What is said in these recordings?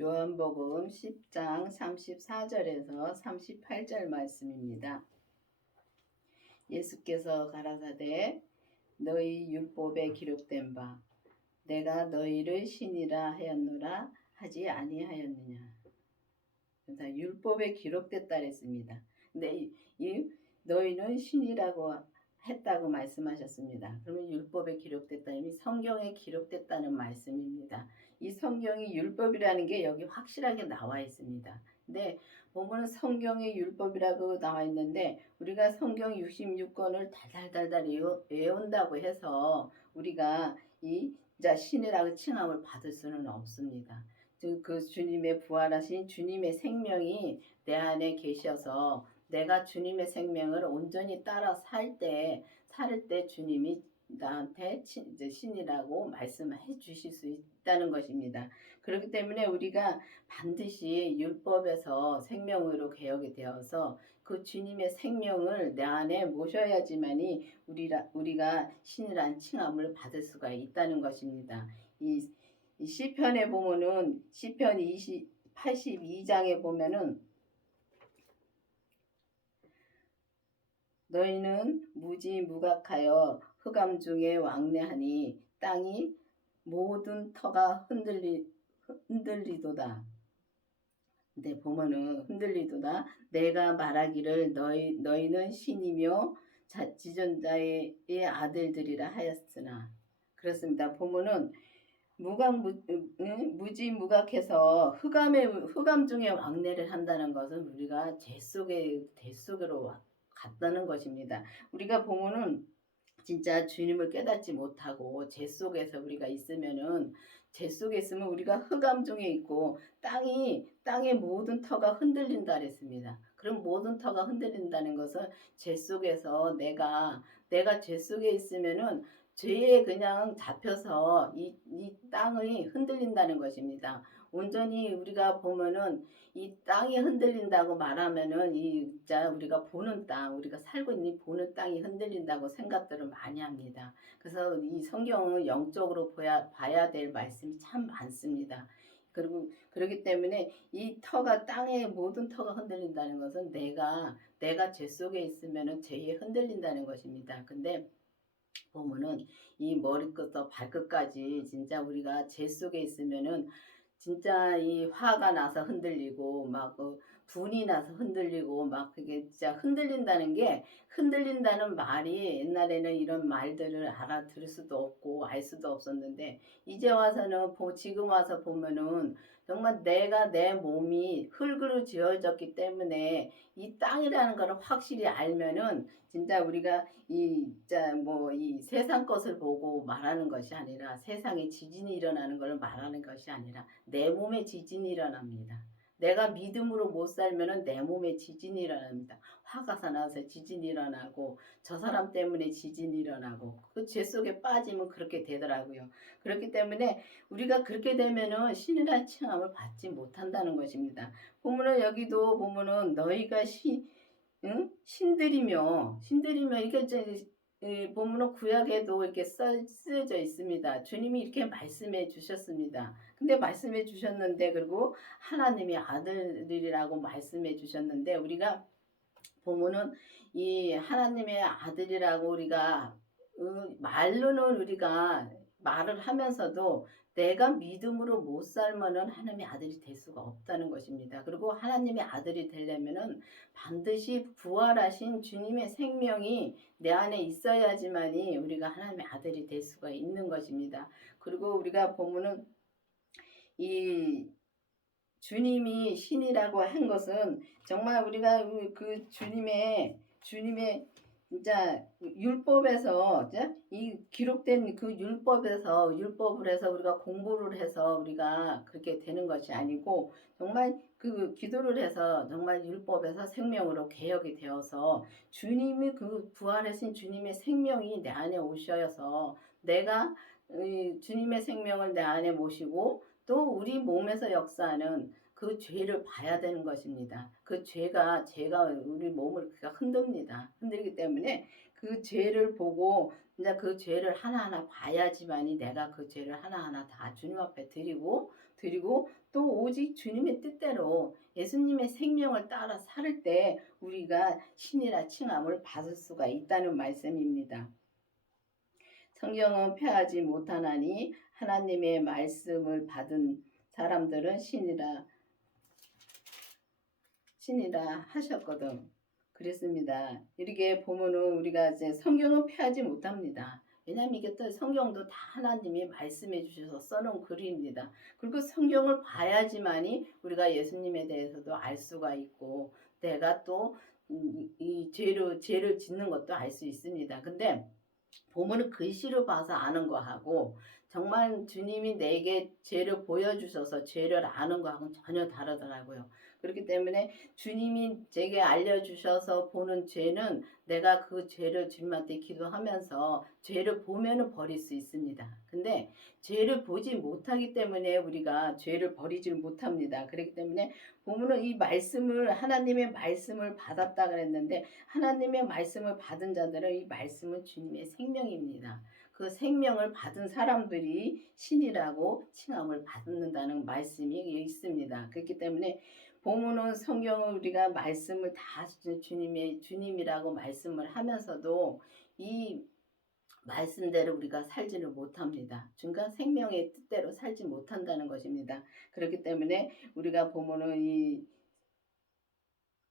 요한복음 10장 34절에서 38절 말씀입니다. 예수께서 가라사대 너희 율법에 기록된 바 내가 너희를 신이라 하였노라 하지 아니하였느냐. 그래서 율법에 기록됐다 했습니다. 근데 너희는 신이라고 했다고 말씀하셨습니다. 그러면 율법에 기록됐다, 이미 성경에 기록됐다는 말씀입니다. 이 성경이 율법이라는 게 여기 확실하게 나와 있습니다. 근데 보면은 성경에 율법이라고 나와 있는데 우리가 성경 66권을 달달달달 외운다고 해서 우리가 이 신이라고 칭함을 받을 수는 없습니다. 그 주님의 부활하신 주님의 생명이 내 안에 계셔서 내가 주님의 생명을 온전히 따라 살 때 주님이 나한테 신이라고 말씀해 주실 수 있다는 것입니다. 그렇기 때문에 우리가 반드시 율법에서 생명으로 개혁이 되어서 그 주님의 생명을 내 안에 모셔야지만이 우리가 신이란 칭함을 받을 수가 있다는 것입니다. 이 시편에 보면은 시편 82장에 보면은 너희는 무지무각하여 흑암 중에 왕래하니 땅이 모든 터가 흔들리도다. 근데 보면은 흔들리도다. 내가 말하기를 너희는 신이며 지존자의 아들들이라 하였으나. 그렇습니다. 보면은 무지무각해서 흑암 중에 왕래를 한다는 것은 우리가 죄 속으로 갔다는 것입니다. 우리가 보면은 진짜 주님을 깨닫지 못하고 죄 속에서 우리가 있으면은 죄 속에 있으면 우리가 흑암 중에 있고 땅의 모든 터가 흔들린다 그랬습니다. 그럼 모든 터가 흔들린다는 것은 죄 속에서 내가 죄 속에 있으면은 죄에 그냥 잡혀서 이 땅이 흔들린다는 것입니다. 온전히 우리가 보면은 이 땅이 흔들린다고 말하면은 진짜 우리가 보는 땅, 우리가 살고 있는 보는 땅이 흔들린다고 생각들을 많이 합니다. 그래서 이 성경은 영적으로 봐야 될 말씀이 참 많습니다. 그리고 그렇기 때문에 이 터가 땅의 모든 터가 흔들린다는 것은 내가 죄 속에 있으면은 죄에 흔들린다는 것입니다. 근데 보면은 이 머리끝부터 발끝까지 진짜 우리가 죄 속에 있으면은 진짜 이 화가 나서 흔들리고 막 분이 나서 흔들리고 막 그게 진짜 흔들린다는 말이 옛날에는 이런 말들을 알아들을 수도 없고 알 수도 없었는데 이제 와서는 지금 와서 보면은 정말 내 몸이 흙으로 지어졌기 때문에 이 땅이라는 거를 확실히 알면은 진짜 우리가 이 세상 것을 보고 말하는 것이 아니라 세상에 지진이 일어나는 걸 말하는 것이 아니라 내 몸에 지진이 일어납니다. 내가 믿음으로 못 살면은 내 몸에 지진이 일어납니다. 화가 나서 지진이 일어나고 저 사람 때문에 지진이 일어나고 그 죄 속에 빠지면 그렇게 되더라고요. 그렇기 때문에 우리가 그렇게 되면은 신이라는 칭함을 받지 못한다는 것입니다. 보면은 여기도 보면은 너희가 신들이며 이게 이제 보면은 구약에도 이렇게 쓰여져 있습니다. 주님이 이렇게 말씀해 주셨습니다. 근데 말씀해 주셨는데 그리고 하나님의 아들이라고 말씀해 주셨는데 우리가 보면은 이 하나님의 아들이라고 우리가 말로는 우리가 말을 하면서도 내가 믿음으로 못 살면은 하나님의 아들이 될 수가 없다는 것입니다. 그리고 하나님의 아들이 되려면은 반드시 부활하신 주님의 생명이 내 안에 있어야지만이 우리가 하나님의 아들이 될 수가 있는 것입니다. 그리고 우리가 보면은 이 주님이 신이라고 한 것은 정말 우리가 그 주님의 진짜 율법에서 이 기록된 그 율법을 해서 우리가 공부를 해서 우리가 그렇게 되는 것이 아니고 정말 그 기도를 해서 정말 율법에서 생명으로 개혁이 되어서 주님이 그 부활하신 주님의 생명이 내 안에 오셔서 내가 주님의 생명을 내 안에 모시고 또 우리 몸에서 역사하는 그 죄를 봐야 되는 것입니다. 그 죄가 우리 몸을 흔듭니다. 흔들기 때문에 그 죄를 보고 이제 그 죄를 하나하나 봐야지만이 내가 그 죄를 하나하나 다 주님 앞에 드리고 또 오직 주님의 뜻대로 예수님의 생명을 따라 살 때 우리가 신이라 칭함을 받을 수가 있다는 말씀입니다. 성경은 폐하지 못하나니 하나님의 말씀을 받은 사람들은 신이라 하셨거든. 그랬습니다. 이렇게 보면은 우리가 이제 성경은 폐하지 못합니다. 왜냐하면 이게 또 성경도 다 하나님이 말씀해 주셔서 써놓은 글입니다. 그리고 성경을 봐야지만이 우리가 예수님에 대해서도 알 수가 있고 내가 또 이 죄를 짓는 것도 알 수 있습니다. 근데 보면은 글씨로 봐서 아는 거하고 정말 주님이 내게 죄를 보여주셔서 죄를 아는 거하고는 전혀 다르더라고요. 그렇기 때문에 주님이 제게 알려주셔서 보는 죄는 내가 그 죄를 주님한테 기도하면서 죄를 보면은 버릴 수 있습니다. 근데 죄를 보지 못하기 때문에 우리가 죄를 버리질 못합니다. 그렇기 때문에 보면은 이 말씀을 하나님의 말씀을 받았다 그랬는데 하나님의 말씀을 받은 자들은 이 말씀은 주님의 생명입니다. 그 생명을 받은 사람들이 신이라고 칭함을 받는다는 말씀이 있습니다. 그렇기 때문에 보면은 성경을 우리가 말씀을 다 주님이라고 말씀을 하면서도 이 말씀대로 우리가 살지를 못합니다. 중간 생명의 뜻대로 살지 못한다는 것입니다. 그렇기 때문에 우리가 보면은 이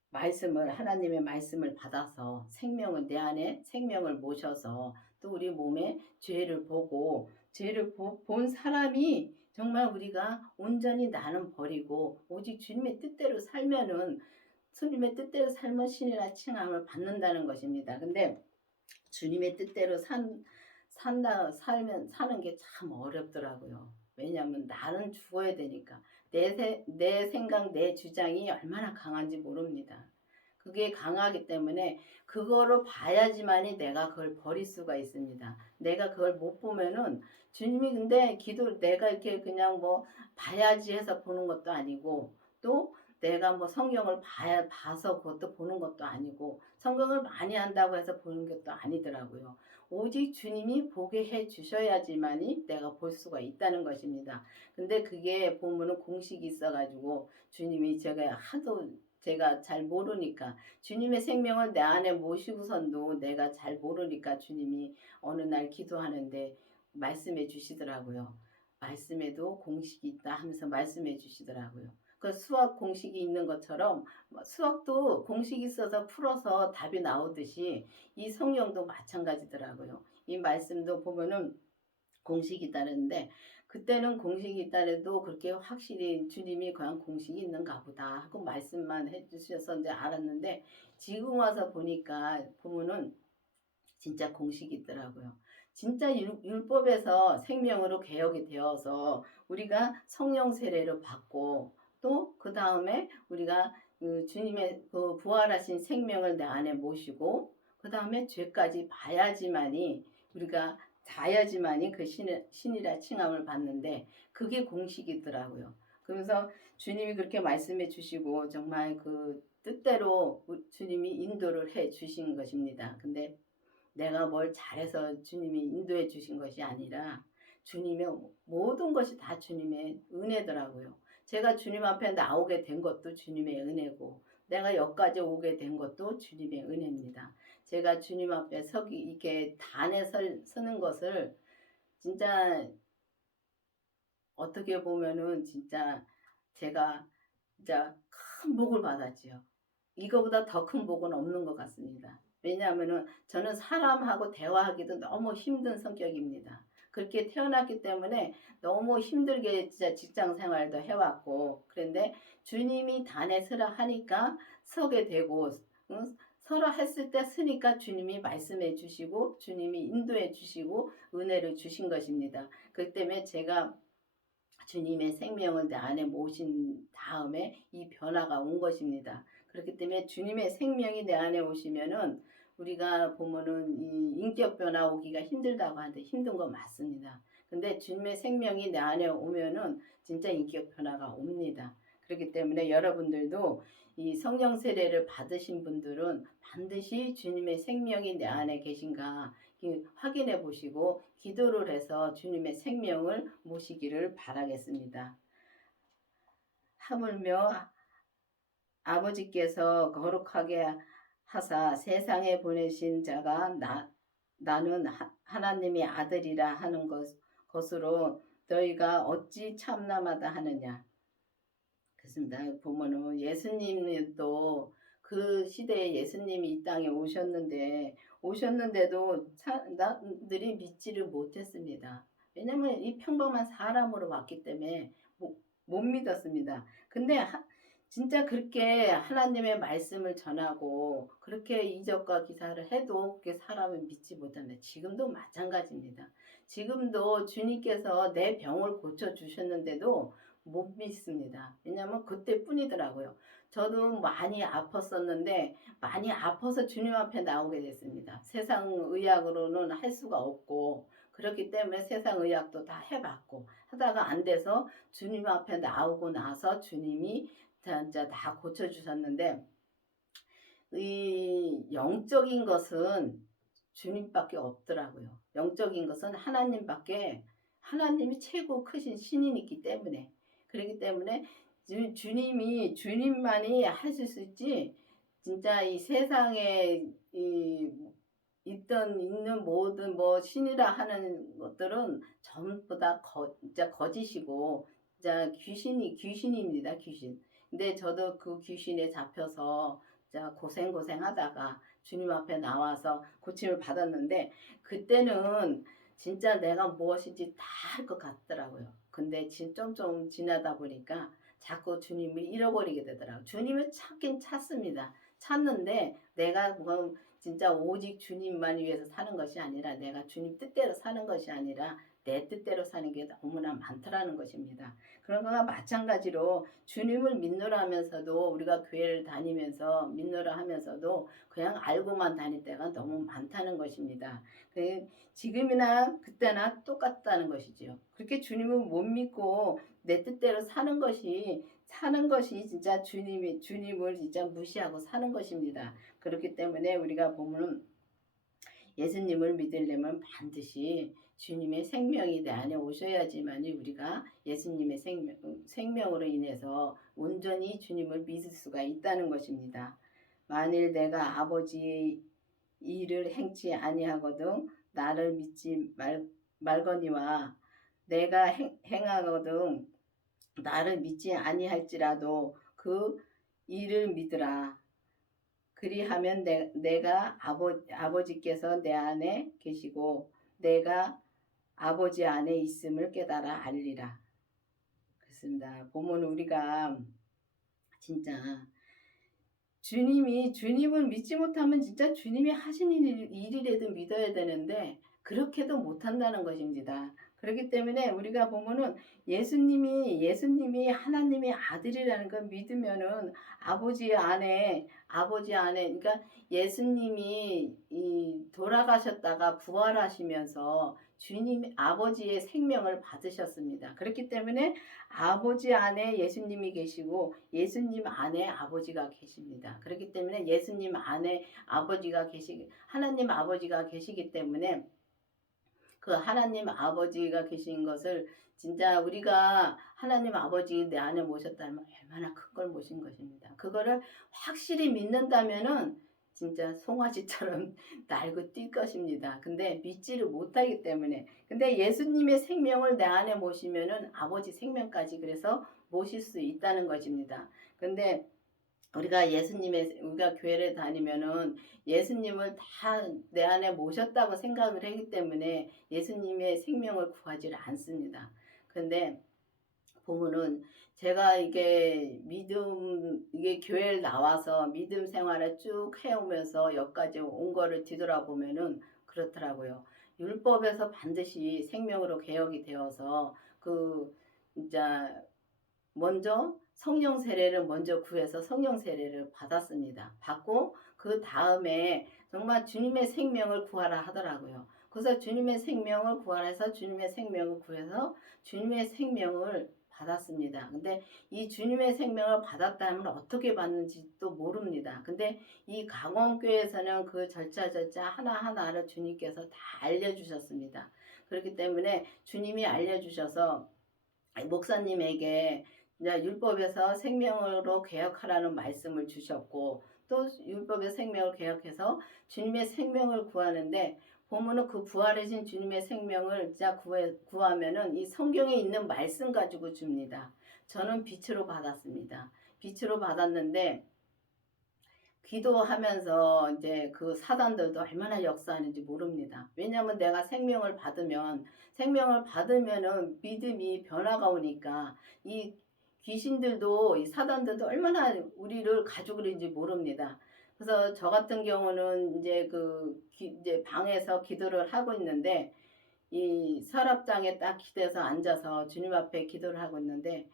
말씀을 하나님의 말씀을 받아서 생명을 내 안에 생명을 모셔서 또 우리 몸에 죄를 보고 죄를 본 사람이 정말 우리가 온전히 나는 버리고 오직 주님의 뜻대로 살면은 주님의 뜻대로 살면 신이라 칭함을 받는다는 것입니다. 근데 주님의 뜻대로 사는 게 참 어렵더라고요. 왜냐하면 나는 죽어야 되니까. 내 생각, 내 주장이 얼마나 강한지 모릅니다. 그게 강하기 때문에 그거를 봐야지만이 내가 그걸 버릴 수가 있습니다. 내가 그걸 못 보면은 주님이 근데 내가 이렇게 그냥 뭐 봐야지 해서 보는 것도 아니고 또 내가 뭐 성경을 봐서 그것도 보는 것도 아니고 성경을 많이 한다고 해서 보는 것도 아니더라고요. 오직 주님이 보게 해 주셔야지만이 내가 볼 수가 있다는 것입니다. 근데 그게 보면은 공식이 있어가지고 주님이 제가 잘 모르니까 주님의 생명을 내 안에 모시고선도 내가 잘 모르니까 주님이 어느 날 기도하는데 말씀해 주시더라고요. 말씀에도 공식이 있다 하면서 말씀해 주시더라고요. 그 수학 공식이 있는 것처럼 수학도 공식이 있어서 풀어서 답이 나오듯이 이 성경도 마찬가지더라고요. 이 말씀도 보면은 공식이 있다는데 그때는 공식이 있다래도 그렇게 확실히 주님이 그냥 공식이 있는가 보다 하고 말씀만 해주셔서 이제 알았는데 지금 와서 보면은 진짜 공식이 있더라고요. 진짜 율법에서 생명으로 개혁이 되어서 우리가 성령 세례를 받고 또 그 다음에 우리가 그 주님의 그 부활하신 생명을 내 안에 모시고 그 다음에 죄까지 우리가 자야지만이 그 신이라 칭함을 받는데 그게 공식이더라고요. 그러면서 주님이 그렇게 말씀해 주시고 정말 그 뜻대로 주님이 인도를 해 주신 것입니다. 근데 내가 뭘 잘해서 주님이 인도해 주신 것이 아니라 주님의 모든 것이 다 주님의 은혜더라고요. 제가 주님 앞에 나오게 된 것도 주님의 은혜고 내가 여기까지 오게 된 것도 주님의 은혜입니다. 제가 주님 앞에 이렇게 단에 서는 것을 진짜 어떻게 보면은 진짜 제가 진짜 큰 복을 받았지요. 이거보다 더 큰 복은 없는 것 같습니다. 왜냐하면은 저는 사람하고 대화하기도 너무 힘든 성격입니다. 그렇게 태어났기 때문에 너무 힘들게 진짜 직장 생활도 해왔고 그런데 주님이 단에 서라 하니까 서게 되고 응? 서라 했을 때 서니까 주님이 말씀해 주시고 주님이 인도해 주시고 은혜를 주신 것입니다. 그 때문에 제가 주님의 생명을 내 안에 모신 다음에 이 변화가 온 것입니다. 그렇기 때문에 주님의 생명이 내 안에 오시면은 우리가 보면은 이 인격 변화 오기가 힘들다고 하는데 힘든 거 맞습니다. 근데 주님의 생명이 내 안에 오면은 진짜 인격 변화가 옵니다. 그렇기 때문에 여러분들도 이 성령 세례를 받으신 분들은 반드시 주님의 생명이 내 안에 계신가 확인해 보시고 기도를 해서 주님의 생명을 모시기를 바라겠습니다. 하물며 아버지께서 거룩하게 하사 세상에 보내신 자가 나는 하나님의 아들이라 하는 것으로 너희가 어찌 참남하다 하느냐. 그렇습니다. 보면은 예수님도 그 시대에 예수님이 이 땅에 오셨는데도 사람들이 믿지를 못했습니다. 왜냐면 이 평범한 사람으로 왔기 때문에 못 믿었습니다. 근데 진짜 그렇게 하나님의 말씀을 전하고 그렇게 이적과 기사를 해도 그게 사람을 믿지 못합니다. 지금도 마찬가지입니다. 지금도 주님께서 내 병을 고쳐주셨는데도 못 믿습니다. 왜냐하면 그때뿐이더라고요. 저도 많이 아팠었는데 많이 아파서 주님 앞에 나오게 됐습니다. 세상 의학으로는 할 수가 없고 그렇기 때문에 세상 의학도 다 해봤고 하다가 안 돼서 주님 앞에 나오고 나서 주님이 진짜 다 고쳐주셨는데 이 영적인 것은 주님밖에 없더라고요. 영적인 것은 하나님이 최고 크신 신이기 때문에 그렇기 때문에 주님만이 하실 수 있지 진짜 이 세상에 있는 모든 신이라 하는 것들은 전부 다 진짜 거짓이고 진짜 귀신입니다. 귀신. 근데 저도 그 귀신에 잡혀서 진짜 고생하다가 주님 앞에 나와서 고침을 받았는데 그때는 진짜 내가 무엇인지 다 할 것 같더라고요. 근데 좀 지나다 보니까 자꾸 주님을 잃어버리게 되더라고요. 주님을 찾긴 찾습니다. 찾는데 내가 진짜 오직 주님만 위해서 사는 것이 아니라 내가 주님 뜻대로 사는 것이 아니라 내 뜻대로 사는 게 너무나 많더라는 것입니다. 그런 거와 마찬가지로 주님을 믿노라 하면서도 우리가 교회를 다니면서 믿노라 하면서도 그냥 알고만 다닐 때가 너무 많다는 것입니다. 지금이나 그때나 똑같다는 것이지요. 그렇게 주님을 못 믿고 내 뜻대로 사는 것이 진짜 주님을 진짜 무시하고 사는 것입니다. 그렇기 때문에 우리가 보면 예수님을 믿으려면 반드시 주님의 생명이 내 안에 오셔야지만이 우리가 예수님의 생명으로 인해서 온전히 주님을 믿을 수가 있다는 것입니다. 만일 내가 아버지의 일을 행치 아니하거든 나를 믿지 말거니와 내가 행하거든 나를 믿지 아니할지라도 그 일을 믿으라. 그리하면 내가 아버지께서 내 안에 계시고 내가 아버지 안에 있음을 깨달아 알리라. 그렇습니다. 보면 우리가 진짜 주님을 믿지 못하면 진짜 주님이 하신 일이라도 믿어야 되는데 그렇게도 못한다는 것입니다. 그렇기 때문에 우리가 보면은 예수님이 하나님의 아들이라는 걸 믿으면은 아버지 안에 그러니까 예수님이 돌아가셨다가 부활하시면서 주님 아버지의 생명을 받으셨습니다. 그렇기 때문에 아버지 안에 예수님이 계시고 예수님 안에 아버지가 계십니다. 그렇기 때문에 예수님 안에 하나님 아버지가 계시기 때문에 그 하나님 아버지가 계신 것을 진짜 우리가 하나님 아버지 내 안에 모셨다면 얼마나 큰 걸 모신 것입니다. 그거를 확실히 믿는다면은 진짜 송아지처럼 날고 뛸 것입니다. 근데 믿지를 못하기 때문에 근데 예수님의 생명을 내 안에 모시면은 아버지 생명까지 그래서 모실 수 있다는 것입니다. 근데 우리가 교회를 다니면은 예수님을 다 내 안에 모셨다고 생각을 하기 때문에 예수님의 생명을 구하지를 않습니다. 근데 보면은 제가 이게 교회를 나와서 믿음 생활을 쭉 해오면서 여기까지 온 거를 뒤돌아보면은 그렇더라고요. 율법에서 반드시 생명으로 개혁이 되어서 진짜 먼저 성령 세례를 먼저 구해서 성령 세례를 받았습니다. 받고 그 다음에 정말 주님의 생명을 구하라 하더라고요. 그래서 주님의 생명을 구하해서 주님의 생명을 구해서 주님의 생명을 받았습니다. 근데 이 주님의 생명을 받았다면 어떻게 받는지 또 모릅니다. 근데 이 강원교회에서는 그 절차 하나하나를 주님께서 다 알려주셨습니다. 그렇기 때문에 주님이 알려주셔서 목사님에게 이제 율법에서 생명으로 개혁하라는 말씀을 주셨고, 또 율법의 생명을 개혁해서 주님의 생명을 구하는데, 보면은 그 부활하신 주님의 생명을 진짜 구하면은 이 성경에 있는 말씀 가지고 줍니다. 저는 빛으로 받았습니다. 빛으로 받았는데, 기도하면서 이제 그 사단들도 얼마나 역사하는지 모릅니다. 왜냐하면 내가 생명을 받으면은 믿음이 변화가 오니까 이 귀신들도 이 사단들도 얼마나 우리를 가져그는지 모릅니다. 그래서 저 같은 경우는 이제 이제 방에서 기도를 하고 있는데, 이 서랍장에 딱 기대서 앉아서 주님 앞에 기도를 하고 있는데,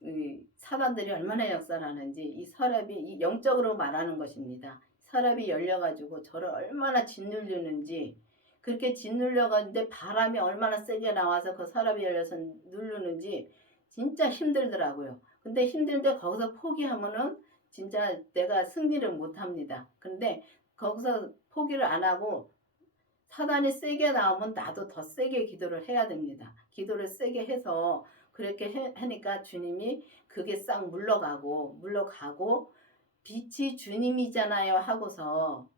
이 사단들이 얼마나 역사하는지, 이 서랍이 이 영적으로 말하는 것입니다. 서랍이 열려가지고 저를 얼마나 짓누르는지, 그렇게 짓누려가는데 바람이 얼마나 세게 나와서 그 서랍이 열려서 누르는지 진짜 힘들더라고요. 근데 힘든데 거기서 포기하면은 진짜 내가 승리를 못합니다. 근데 거기서 포기를 안 하고 사단이 세게 나오면 나도 더 세게 기도를 해야 됩니다. 기도를 세게 해서 그렇게 하니까 주님이 그게 싹 물러가고 빛이 주님이잖아요 하고서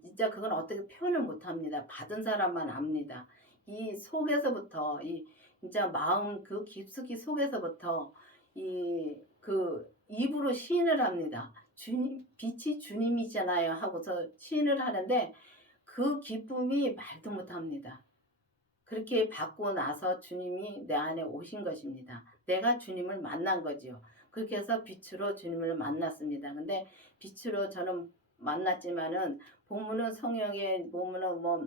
진짜 그건 어떻게 표현을 못합니다. 받은 사람만 압니다. 이 속에서부터 이 진짜 마음 그 깊숙이 속에서부터 입으로 시인을 합니다. 주님 빛이 주님이잖아요 하고서 시인을 하는데 그 기쁨이 말도 못합니다. 그렇게 받고 나서 주님이 내 안에 오신 것입니다. 내가 주님을 만난 거지요. 그렇게 해서 빛으로 주님을 만났습니다. 근데 빛으로 저는 만났지만은 보면은 성경에 보면은 뭐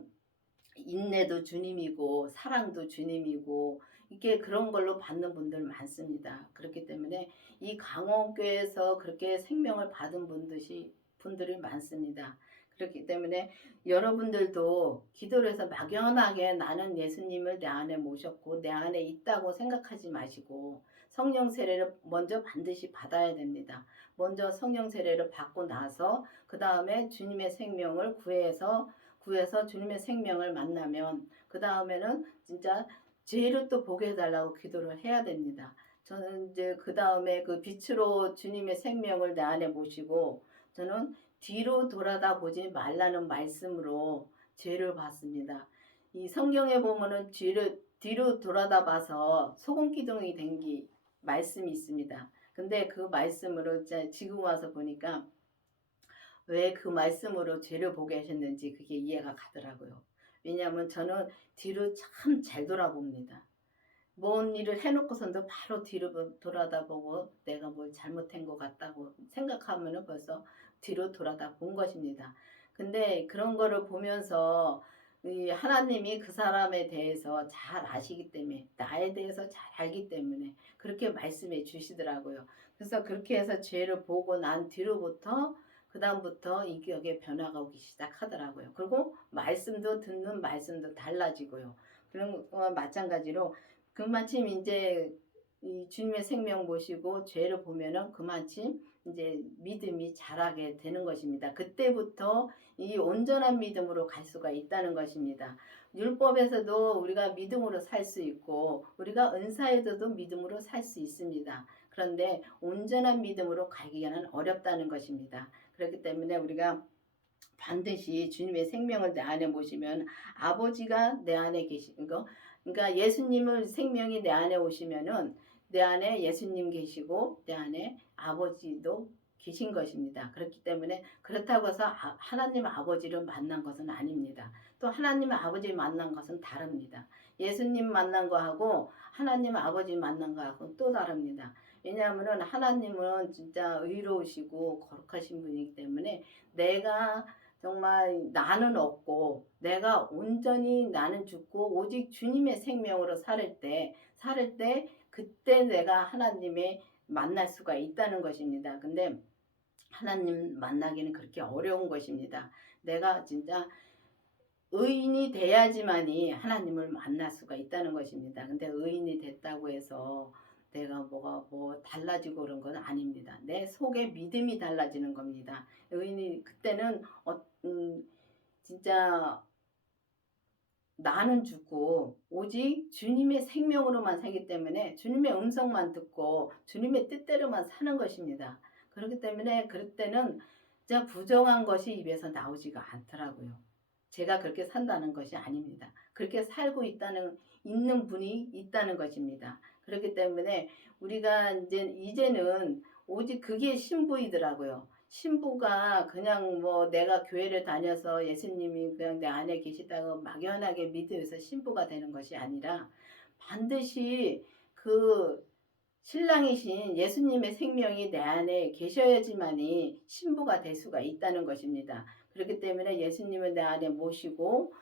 인내도 주님이고 사랑도 주님이고 이렇게 그런 걸로 받는 분들 많습니다. 그렇기 때문에 이 강원교회에서 그렇게 생명을 받은 분들이 많습니다. 그렇기 때문에 여러분들도 기도를 해서 막연하게 나는 예수님을 내 안에 모셨고 내 안에 있다고 생각하지 마시고 성령 세례를 먼저 반드시 받아야 됩니다. 먼저 성령 세례를 받고 나서 그 다음에 주님의 생명을 구해서 주님의 생명을 만나면 그 다음에는 진짜 죄를 또 보게 해달라고 기도를 해야 됩니다. 저는 이제 그 다음에 그 빛으로 주님의 생명을 내 안에 모시고 저는 뒤로 돌아다 보지 말라는 말씀으로 죄를 봤습니다. 이 성경에 보면은 뒤로 돌아다 봐서 소금기둥이 된 말씀이 있습니다. 근데 그 말씀으로 지금 와서 보니까 왜 그 말씀으로 죄를 보게 하셨는지 그게 이해가 가더라고요. 왜냐하면 저는 뒤로 참 잘 돌아봅니다. 뭔 일을 해놓고선도 바로 뒤로 돌아다보고 내가 뭘 잘못한 것 같다고 생각하면 벌써 뒤로 돌아다 본 것입니다. 근데 그런 거를 보면서 이 하나님이 그 사람에 대해서 잘 아시기 때문에 나에 대해서 잘 알기 때문에 그렇게 말씀해 주시더라고요. 그래서 그렇게 해서 죄를 보고 난 뒤로부터 그 다음부터 인격의 변화가 오기 시작하더라고요. 그리고 듣는 말씀도 달라지고요. 그런 거와 마찬가지로 그만큼 이제 이 주님의 생명 모시고 죄를 보면은 그만큼 이제 믿음이 자라게 되는 것입니다. 그때부터 이 온전한 믿음으로 갈 수가 있다는 것입니다. 율법에서도 우리가 믿음으로 살 수 있고 우리가 은사에서도 믿음으로 살 수 있습니다. 그런데 온전한 믿음으로 가기에는 어렵다는 것입니다. 그렇기 때문에 우리가 반드시 주님의 생명을 내 안에 모시면 아버지가 내 안에 계신 거, 그러니까 예수님을 생명이 내 안에 오시면은 내 안에 예수님 계시고 내 안에 아버지도 계신 것입니다. 그렇기 때문에 그렇다고 해서 하나님 아버지를 만난 것은 아닙니다. 또 하나님 아버지 만난 것은 다릅니다. 예수님 만난 거하고 하나님 아버지 만난 거하고 또 다릅니다. 왜냐하면 하나님은 진짜 의로우시고 거룩하신 분이기 때문에 내가 정말 나는 없고 내가 온전히 나는 죽고 오직 주님의 생명으로 살을 때 그때 내가 하나님의 만날 수가 있다는 것입니다. 근데 하나님 만나기는 그렇게 어려운 것입니다. 내가 진짜 의인이 돼야지만이 하나님을 만날 수가 있다는 것입니다. 근데 의인이 됐다고 해서 내가 뭐가 뭐 달라지고 그런 건 아닙니다. 내 속에 믿음이 달라지는 겁니다. 의인이 그때는 진짜 나는 죽고 오직 주님의 생명으로만 살기 때문에 주님의 음성만 듣고 주님의 뜻대로만 사는 것입니다. 그렇기 때문에 그럴 때는 진짜 부정한 것이 입에서 나오지가 않더라고요. 제가 그렇게 산다는 것이 아닙니다. 그렇게 살고 있는 분이 있다는 것입니다. 그렇기 때문에 우리가 이제는 오직 그게 신부이더라고요. 신부가 그냥 뭐 내가 교회를 다녀서 예수님이 그냥 내 안에 계시다고 막연하게 믿어서 신부가 되는 것이 아니라 반드시 그 신랑이신 예수님의 생명이 내 안에 계셔야지만이 신부가 될 수가 있다는 것입니다. 그렇기 때문에 예수님을 내 안에 모시고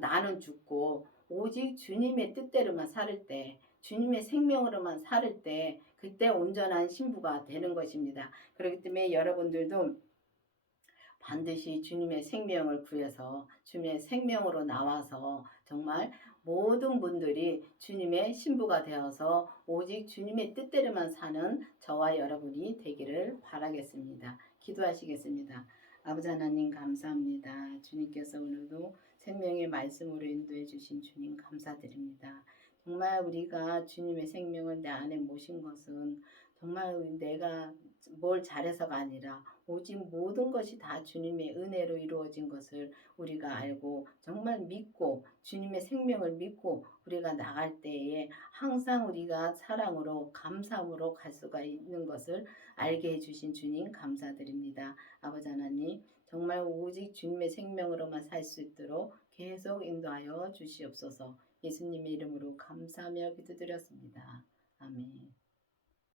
나는 죽고 오직 주님의 뜻대로만 살을 때, 주님의 생명으로만 살을 때 그때 온전한 신부가 되는 것입니다. 그렇기 때문에 여러분들도 반드시 주님의 생명을 구해서 주님의 생명으로 나와서 정말 모든 분들이 주님의 신부가 되어서 오직 주님의 뜻대로만 사는 저와 여러분이 되기를 바라겠습니다. 기도하시겠습니다. 아버지 하나님 감사합니다. 주님께서 오늘도 생명의 말씀으로 인도해 주신 주님 감사드립니다. 정말 우리가 주님의 생명을 내 안에 모신 것은 정말 내가 뭘 잘해서가 아니라 오직 모든 것이 다 주님의 은혜로 이루어진 것을 우리가 알고 정말 믿고 주님의 생명을 믿고 우리가 나갈 때에 항상 우리가 사랑으로 감사함으로 갈 수가 있는 것을 알게 해주신 주님 감사드립니다. 아버지 하나님 정말 오직 주님의 생명으로만 살 수 있도록 계속 인도하여 주시옵소서. 예수님의 이름으로 감사하며 기도드렸습니다. 아멘.